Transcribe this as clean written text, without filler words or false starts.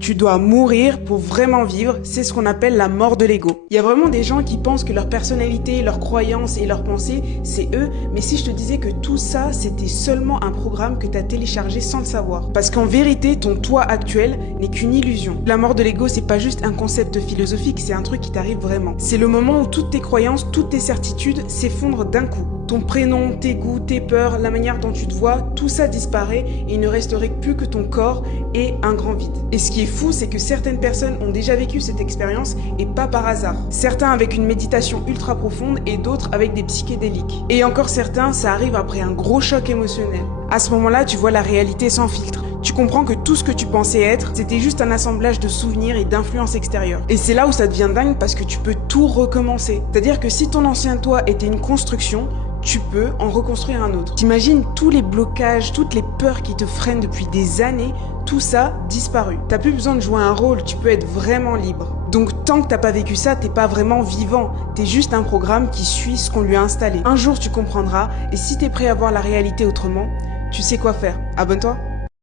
Tu dois mourir pour vraiment vivre, c'est ce qu'on appelle la mort de l'ego. Il y a vraiment des gens qui pensent que leur personnalité, leurs croyances et leurs pensées, c'est eux, mais si je te disais que tout ça, c'était seulement un programme que tu as téléchargé sans le savoir. Parce qu'en vérité, ton toi actuel n'est qu'une illusion. La mort de l'ego, c'est pas juste un concept philosophique, c'est un truc qui t'arrive vraiment. C'est le moment où toutes tes croyances, toutes tes certitudes s'effondrent d'un coup. Ton prénom, tes goûts, tes peurs, la manière dont tu te vois, tout ça disparaît et il ne resterait plus que ton corps et un grand vide. Et ce qui est fou, c'est que certaines personnes ont déjà vécu cette expérience et pas par hasard. Certains avec une méditation ultra profonde et d'autres avec des psychédéliques. Et encore certains, ça arrive après un gros choc émotionnel. À ce moment-là, tu vois la réalité sans filtre. Tu comprends que tout ce que tu pensais être, c'était juste un assemblage de souvenirs et d'influences extérieures. Et c'est là où ça devient dingue parce que tu peux tout recommencer. C'est-à-dire que si ton ancien toi était une construction, tu peux en reconstruire un autre. T'imagines tous les blocages, toutes les peurs qui te freinent depuis des années, tout ça disparu. T'as plus besoin de jouer un rôle, tu peux être vraiment libre. Donc tant que t'as pas vécu ça, t'es pas vraiment vivant. T'es juste un programme qui suit ce qu'on lui a installé. Un jour tu comprendras, et si t'es prêt à voir la réalité autrement, tu sais quoi faire. Abonne-toi.